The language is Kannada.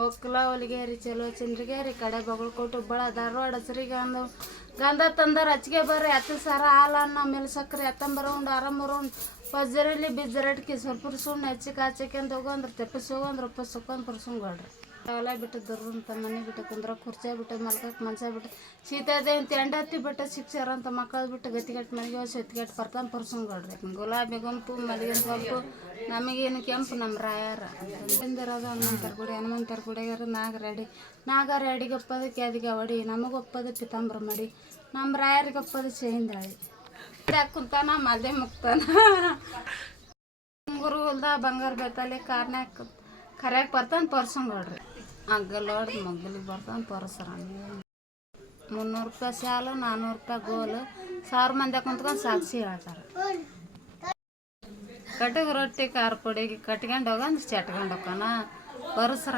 ಒಕ್ಕಲ ಹೊಲಿಗೇರಿ, ಚಲೋ ಚಂದ್ರಿಗೇರಿ, ಕಡೆ ಕೊಟ್ಟು ಬಳ ಧಾರವಾಡ ಗಂಧ ಗಂಧ ತಂದರ ಹಚ್ಗೆ ಬರ್ರಿ ಹತ್ತು ಸಾರ ಹಾಲನ್ನ ಆಮೇಲೆ ಸಕ್ಕರೆ ಆರಾಮ್ ಉಂಡು ಪಜ್ಜರಲ್ಲಿ ಬಿದ್ದರಟ್ಕಿ ಸ್ವಲ್ಪ ಸುಣ್ಣ ಹೆಚ್ಚಿ ಕಾಚಕ್ಯಂತ ಹೋಗಂದ್ರ ತೆಪ್ಪಸಿ ಹೋಗಂದ್ರ ಉಪ್ಪ ಸುಕ್ಕೊಂಡ್ ಪರ್ಸಂಗೊಳ್ರಿ ಅವೆಲ್ಲ ಬಿಟ್ಟು ದುರ್ಗಂತ ಮನೆ ಬಿಟ್ಟು ಕುಂದ್ರ, ಕುರ್ಚೆ ಬಿಟ್ಟು ಮಲ್ಕಕ್ಕೆ ಮನ್ಸ ಬಿಟ್ಟು ಸೀತಾದೆ ಅಂತ ಎಂಡತ್ತಿ ಬಿಟ್ಟು ಶಿಕ್ಷರ ಅಂತ ಮಕ್ಕಳು ಬಿಟ್ಟು ಗತಿಗಟ್ಟು ಮನೆಗೆ ಹೋಗಿ ಸೆತ್ಗೆಟ್ಟು ಬರ್ತಾನೆ ಪರ್ಸಂಗೊಳ್ರಿ ಗುಲಾಬಿ ಗುಂಪು, ಮಲ್ಲಿಗೆ ಗುಂಪು, ನಮಗೇನು ಕೆಂಪು ನಮ್ಮ ರಾಯರ. ಇಂದಿರೋದು ಹನುಮಂತರ ಗುಡಿ, ಹನುಮಂತರ ಗುಡಿಗಾರ ನಾಗರಡಿ ನಾಗರ ಅಡಿಗೊಪ್ಪದಕ್ಕೆ ಕ್ಯಾದಿಗೆ ಅವಡಿ ನಮಗೊಪ್ಪದ ಪಿತಾಂಬರ ಮಡಿ ನಮ್ಮ ರಾಯರಿಗೊಪ್ಪದ ಚೇಂದಾಳಿ ಕುಂತಾನ? ಮಲ್ದೆ ಮುಕ್ತಾನ ಗುರು ಹೊಲ್ದ ಬಂಗಾರ ಬೆತ್ತಲೆ ಕಾರ್ನ್ಯಾಗ ಕರ್ಯಾಗ ಬರ್ತಾನೆ ಪರ್ಸಂಗೊಳ್ರಿ ಹಗ್ಗಲ್ ಹೊಡ್ದು ಮಗ್ಗಲಿಗೆ ಬರ್ತಾನೆ ಪರ್ಸರ ಮುನ್ನೂರು ರೂಪಾಯಿ ಶಾಲು ನಾನ್ನೂರು ರೂಪಾಯಿ ಗೋಲು ಸಾವಿರ ಮಂದಿ ಕುಂತ್ಕೊಂಡು ಸಾಕ್ಷಿ ಹೇಳ್ತಾರೆ ಕಟಕ್ ರೊಟ್ಟಿ ಖಾರ ಪುಡಿಗೆ ಕಟ್ಕೊಂಡು ಹೋಗಂದ್ರೆ ಚಟ್ಕೊಂಡು ಹೋಗೋಣ ಪರಸ್ರ